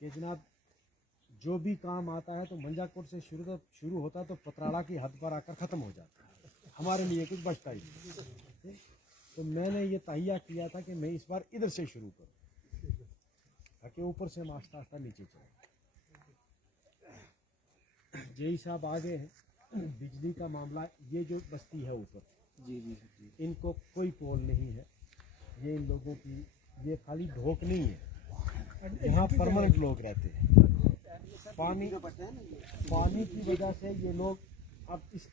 कि जनाब जो भी काम आता है तो मंजाकोट से शुरू होता है तो पतराड़ा की हद पर आकर ख़त्म हो जाता है, हमारे लिए कुछ बचता ही नहीं। तो मैंने ये तहिया किया था कि मैं इस बार इधर से शुरू करूँ ताकि ऊपर से हम आस्ता आस्ता नीचे चलें। जेई साहब आगे हैं, बिजली का मामला, ये जो बस्ती है ऊपर, जी, इनको कोई पोल नहीं है, ये इन लोगों की ये खाली ढोक नहीं है, यहाँ परमानेंट लोग रहते हैं। पानी की वजह से ये लोग अब इस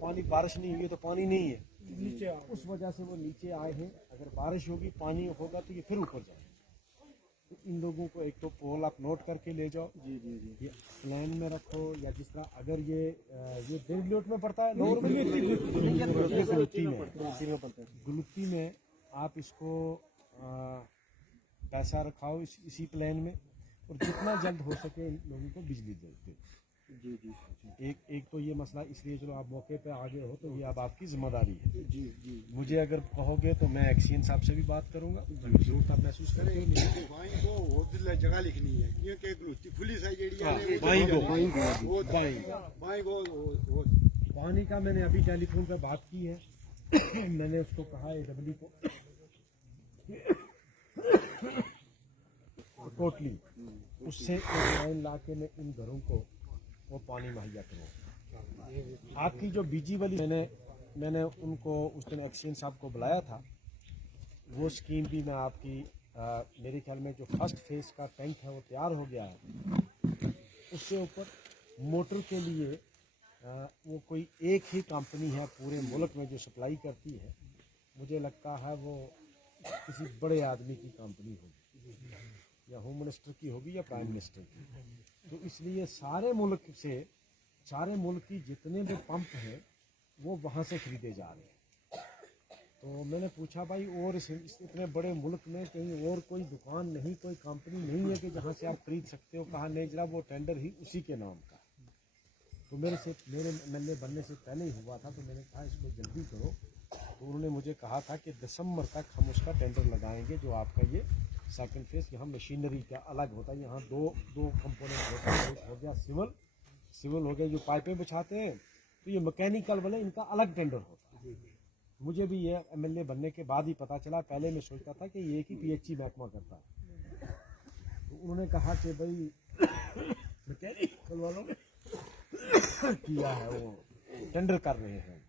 पानी बारिश नहीं हुई तो पानी नहीं है नीचे, उस वजह से वो नीचे आए हैं। अगर बारिश होगी पानी होगा तो ये फिर ऊपर जाए। तो इन लोगों को एक तो पोल आप नोट करके ले जाओ, जी, ये प्लान में रखो, या जिस तरह अगर ये बेंगलोर में पड़ता है, गुलुत्ती में आप इसको पैसा रखाओ इसी प्लान में, और जितना जल्द हो सके इन लोगों को बिजली दे। जी। एक तो ये मसला, इसलिए चलो आप मौके पे आगे हो तो ये अब आपकी जिम्मेदारी है। जी। मुझे अगर कहोगे तो मैं एक्सीएन साहब से भी बात करूंगा, जरूरत आप महसूस करेंगे। जगह लिखनी है पानी का मैंने अभी टेलीफोन पे बात की है। मैंने उसको कहा AW को टोटली उससे एक लाइन ला के मैं इन घरों को वो पानी मुहैया करूँ। आपकी जो बीजी वाली मैंने उनको उस दिन एक्सीएन साहब को बुलाया था, वो स्कीम भी मैं आपकी मेरे ख्याल में जो फर्स्ट फेज का टैंक है वो तैयार हो गया है। उसके ऊपर मोटर के लिए वो कोई एक ही कंपनी है पूरे मुल्क में जो सप्लाई करती है। मुझे लगता है वो किसी बड़े आदमी की कंपनी होगी, या होम मिनिस्टर की होगी या प्राइम मिनिस्टर की। तो इसलिए सारे मुल्क की जितने भी पंप हैं वो वहाँ से खरीदे जा रहे हैं। तो मैंने पूछा भाई और इतने बड़े मुल्क में कहीं और कोई दुकान नहीं, कोई कंपनी नहीं है कि जहाँ से आप खरीद सकते हो? कहा नहीं जनाब, वो टेंडर ही उसी के नाम का। तो मेरे MLA बनने से पहले ही हुआ था, तो मैंने कहा इसको जल्दी करो। तो उन्होंने मुझे कहा था कि दिसंबर तक हम उसका टेंडर लगाएंगे, जो आपका ये सेकंड फेज। यहाँ मशीनरी का अलग होता है, यहाँ दो कंपोनेंट होता है। एक हो गया सिविल हो गया जो पाइपें बिछाते हैं, तो ये मैकेनिकल वाले इनका अलग टेंडर होता है। मुझे भी ये MLA बनने के बाद ही पता चला, पहले मैं सोचता था कि ये एक ही PHE महकमा करता है। तो उन्होंने कहा कि भाई मैकेनिकल वालों ने किया है, वो टेंडर कर रहे हैं।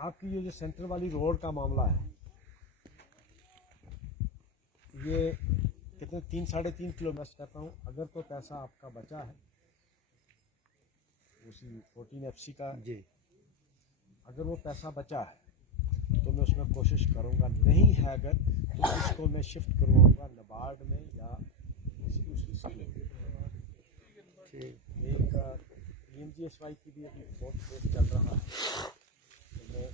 आपकी ये जो सेंटर वाली रोड का मामला है, ये कितने 3-3.5 किलोमीटर कहता हूँ, अगर तो पैसा आपका बचा है उसी 14 FC का, जी, अगर वो पैसा बचा है तो मैं उसमें कोशिश करूँगा। नहीं है अगर तो इसको मैं शिफ्ट करवाऊँगा नाबार्ड में या किसी दूसरी स्कीम में। एक PMGSY की भी अभी बहुत चल रहा है, तो मैं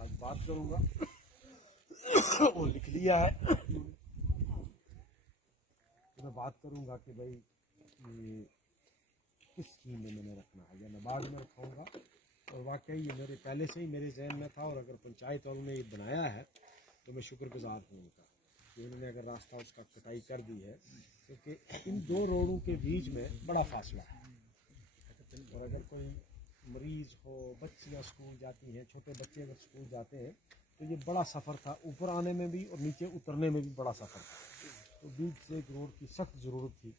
आज बात करूँगा। वो लिख लिया है, तो मैं बात करूँगा कि भाई ये किस स्कीम में मैंने रखना है, या नाबार्ड में रखूँगा। और वाकई ये मेरे पहले से ही मेरे जहन में था, और अगर पंचायत वालों ने ये बनाया है तो मैं शुक्रगुजार हूँ उनका कि उन्होंने अगर रास्ता उसका कटाई कर दी है, क्योंकि इन दो रोडों के बीच में बड़ा फासला है। और अगर कोई मरीज़ हो, बच्चियाँ स्कूल जाती हैं, छोटे बच्चे अगर स्कूल जाते हैं, तो ये बड़ा सफ़र था, ऊपर आने में भी और नीचे उतरने में भी बड़ा सफ़र था। तो बीच से एक रोड की सख्त ज़रूरत थी।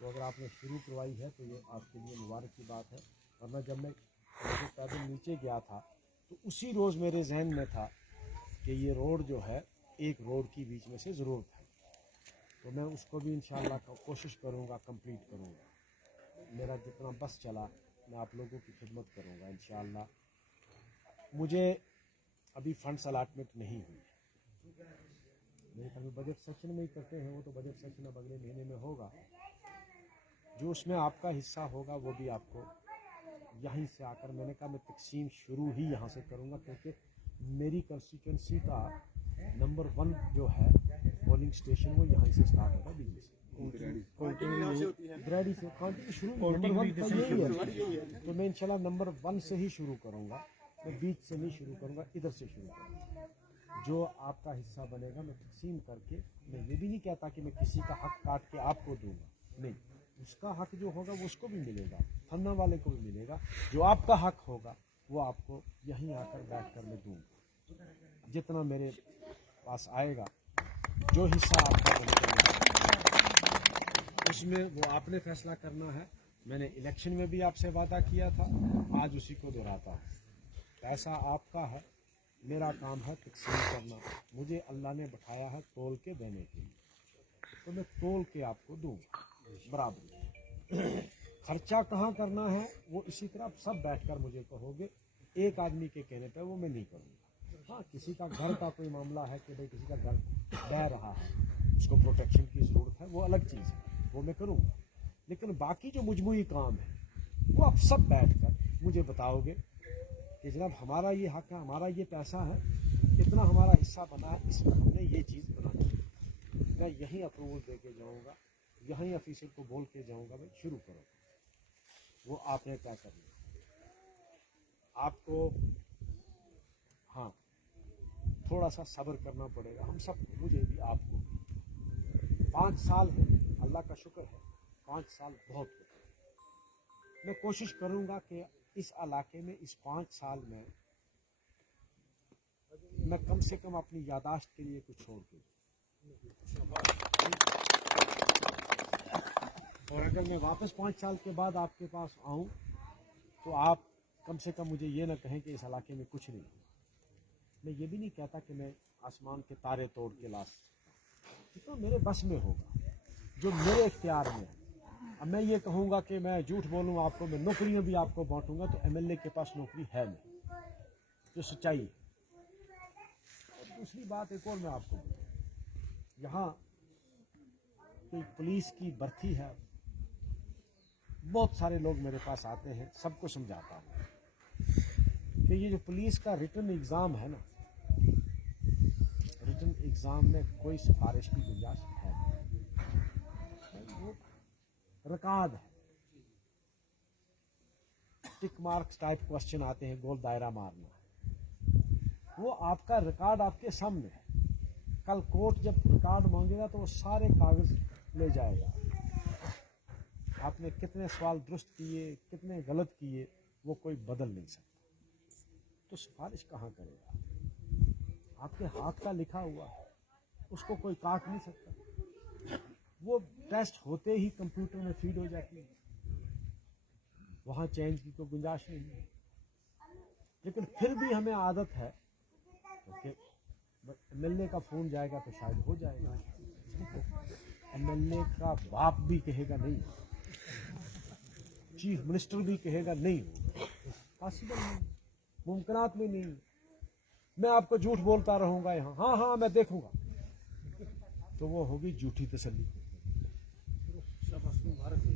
तो अगर आपने शुरू करवाई है तो ये आपके लिए मुबारक की बात है। वरना जब मैं पैदल नीचे गया था तो उसी रोज़ मेरे जहन में था कि ये रोड जो है एक रोड की बीच में से ज़रूरत है। तो मैं उसको भी इंशाअल्लाह कोशिश करूँगा, कंप्लीट करूँगा। मेरा जितना बस चला मैं आप लोगों की खिदमत करूँगा इंशाअल्लाह। मुझे अभी फंड्स अलाटमेंट नहीं हुई है, मेरे ख्याल में बजट सेशन में ही करते हैं वो, तो बजट सेशन अब अगले महीने में होगा। जो उसमें आपका हिस्सा होगा वो भी आपको यहीं से आकर, मैंने कहा मैं तकसीम शुरू ही यहाँ से करूँगा, क्योंकि मेरी कंस्टिट्यूंसी का नंबर 1 जो है पोलिंग स्टेशन वो यहाँ से स्टार्ट होगा, बिजली से ग्रेडी से काउंटिंग शुरू नंबर 1 तो यही है। तो मैं इंशाल्लाह नंबर 1 से ही शुरू करूँगा, मैं बीच से नहीं शुरू करूँगा, इधर से शुरू करूँगा। जो आपका हिस्सा बनेगा मैं तकसीम करके, मैं ये भी नहीं कहता कि मैं किसी का हक काट के आपको दूंगा, नहीं, उसका हक जो होगा वो उसको भी मिलेगा, फन्ना वाले को भी मिलेगा। जो आपका हक होगा वो आपको यहीं आकर बैठ कर मैं दूंगा, जितना मेरे पास आएगा, जो हिस्सा आपका बनेगा उसमें वो आपने फैसला करना है। मैंने इलेक्शन में भी आपसे वादा किया था, आज उसी को दोहराता हूँ। पैसा आपका है, मेरा काम है तकसीम करना। मुझे अल्लाह ने बैठाया है तोल के देने के लिए, तो मैं तोल के आपको दूंगा बराबर। खर्चा कहाँ करना है वो इसी तरह सब बैठकर मुझे कहोगे, एक आदमी के कहने पे वो मैं नहीं करूँगा। हाँ, किसी का घर का कोई मामला है कि भाई किसी का घर बह रहा है, उसको प्रोटेक्शन की ज़रूरत है, वो अलग चीज़ है, वो मैं करूँगा। लेकिन बाकी जो मजमूई काम है वो आप सब बैठकर मुझे बताओगे कि जनाब हमारा ये हक है, हमारा ये पैसा है, इतना हमारा हिस्सा बना है, इसमें हमने ये चीज़ बनानी है। मैं यहीं अप्रूवल दे के जाऊँगा, यहीं ऑफिसर को बोल के जाऊँगा भाई शुरू करो। वो आपने क्या करना आपको, हाँ, थोड़ा सा सब्र करना पड़ेगा हम सबको, मुझे भी आपको। 5 साल है, अल्लाह का शुक्र है, 5 साल बहुत होते हैं। मैं कोशिश करूँगा कि इस इलाके में इस 5 साल में मैं कम से कम अपनी यादाश्त के लिए कुछ छोड़ दूँ। और अगर मैं वापस 5 साल के बाद आपके पास आऊँ तो आप कम से कम मुझे ये ना कहें कि इस इलाके में कुछ नहीं। मैं ये भी नहीं कहता कि मैं आसमान के तारे तोड़ के ला सकता, जितना मेरे बस में होगा, जो मेरे इख्तियार में है। अब मैं ये कहूँगा कि मैं झूठ बोलूँ आपको, मैं नौकरियाँ भी आपको बांटूँगा, तो एमएलए के पास नौकरी है नहीं, जो सच्चाई है। और दूसरी बात एक और मैं आपको बताऊँ, यहाँ कोई पुलिस की भर्ती है, बहुत सारे लोग मेरे पास आते हैं, सबको समझाता हूँ कि ये जो पुलिस का रिटन एग्ज़ाम है ना, रिटन एग्ज़ाम में कोई सिफारिश की गुंजाइश है नहीं, वो रिकॉर्ड है, टिक मार्क्स टाइप क्वेश्चन आते हैं, गोल दायरा मारना है, वो आपका रिकॉर्ड आपके सामने है। कल कोर्ट जब रिकॉर्ड मांगेगा तो वो सारे कागज ले जाएगा, आपने कितने सवाल दुरुस्त किए, कितने गलत किए, वो कोई बदल नहीं सकता। तो सिफारिश कहाँ करेगा? आपके हाथ का लिखा हुआ है, उसको कोई काट नहीं सकता। वो टेस्ट होते ही कंप्यूटर में फीड हो जाती है, वहाँ चेंज की कोई गुंजाइश नहीं है। लेकिन फिर भी हमें आदत है कि एमएलए का फ़ोन जाएगा तो शायद हो जाएगा, एमएलए का बाप भी कहेगा नहीं, चीफ मिनिस्टर भी कहेगा नहीं, पॉसिबल नहीं, मुमकिनात में नहीं। मैं आपको झूठ बोलता रहूँगा यहाँ, हाँ हाँ मैं देखूँगा, तो वो होगी झूठी तसल्ली।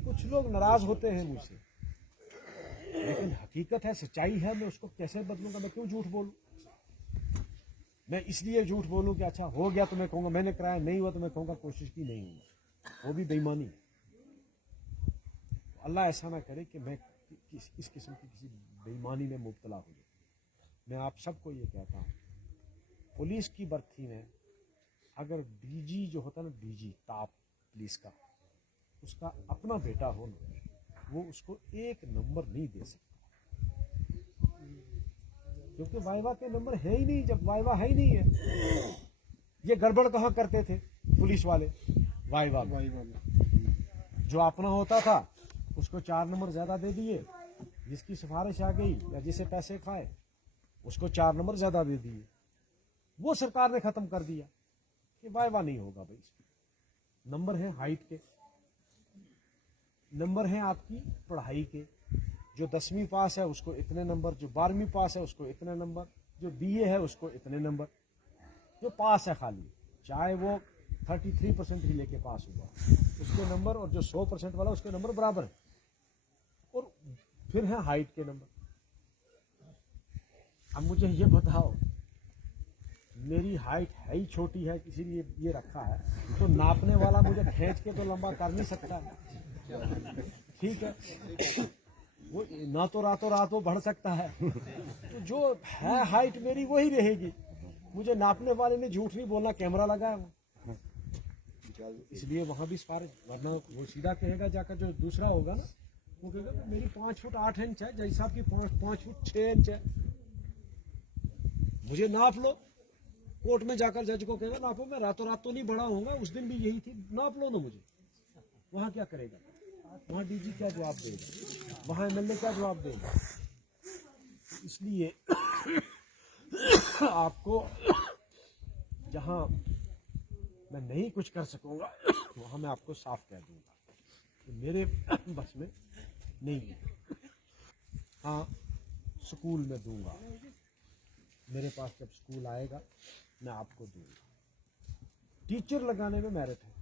कुछ लोग नाराज होते हैं मुझसे, लेकिन हकीकत है, सच्चाई है, मैं उसको कैसे बदलूंगा? मैं क्यों झूठ बोलूं? मैं इसलिए झूठ बोलूं कि अच्छा हो गया तो मैं कहूँगा मैंने कराया, नहीं हुआ तो मैं कहूँगा कोशिश की नहीं हुआ, वो भी बेईमानी है। अल्लाह ऐसा ना करे कि मैं इस किस्म की किसी बेईमानी में मुब्तला हो जाऊँ। मैं आप सबको ये कहता हूँ, पुलिस की भर्ती में अगर डीजी जो होता है ना, डीजी टॉप पुलिस का, उसका अपना बेटा हो ना, वो उसको 1 नंबर नहीं दे सकता, क्योंकि वाइवा के नंबर है ही नहीं। जब वाइवा है ही नहीं है, ये गड़बड़ कहाँ करते थे पुलिस वाले? वाइवा में जो अपना होता था उसको 4 नंबर ज़्यादा दे दिए, जिसकी सिफारिश आ गई या जिसे पैसे खाए उसको 4 नंबर ज़्यादा दे दिए। वो सरकार ने ख़त्म कर दिया कि वाइवा नहीं होगा भाई, नंबर है हाइट के, नंबर हैं आपकी पढ़ाई के, जो 10वीं पास है उसको इतने नंबर, जो 12वीं पास है उसको इतने नंबर, जो बीए है उसको इतने नंबर, जो पास है खाली, चाहे वो 33% ही लेके पास हुआ उसके नंबर, और जो 100% वाला उसके नंबर बराबर है। और फिर है हाइट के नंबर। अब मुझे ये बताओ, मेरी हाइट है ही छोटी है, इसीलिए ये रखा है, तो नापने वाला मुझे खींच के तो लंबा कर नहीं सकता, ठीक है? वो ना तो रातों रातों बढ़ सकता है, तो जो है हाइट मेरी वही रहेगी, मुझे नापने वाले ने झूठ नहीं बोलना, कैमरा लगा है वो, इसलिए वहां भी सिफारिश, वरना वो सीधा कहेगा जाकर, जो दूसरा होगा ना वो कहेगा कि मेरी 5 फुट 8 इंच है, जैसा आपकी 5 फुट 6 इंच है, मुझे नाप लो। कोर्ट में जाकर जज को कहेगा नापो, मैं रातों रात तो नहीं बड़ा होऊंगा, उस दिन भी यही थी, नाप लो ना मुझे। वहां क्या करेगा, वहां डीजी क्या जवाब देगा, वहां एमएलए क्या जवाब देगा। इसलिए आपको जहां मैं नहीं कुछ कर सकूंगा वहां मैं आपको साफ कह दूंगा कि मेरे बस में नहीं है। हाँ, स्कूल में दूंगा, मेरे पास जब स्कूल आएगा मैं आपको दूंगा। टीचर लगाने में मेरिट है।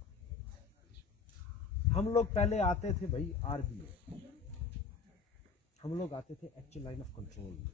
हम लोग पहले आते थे भाई आरबीए, हम लोग आते थे एक्चुअल लाइन ऑफ कंट्रोल में,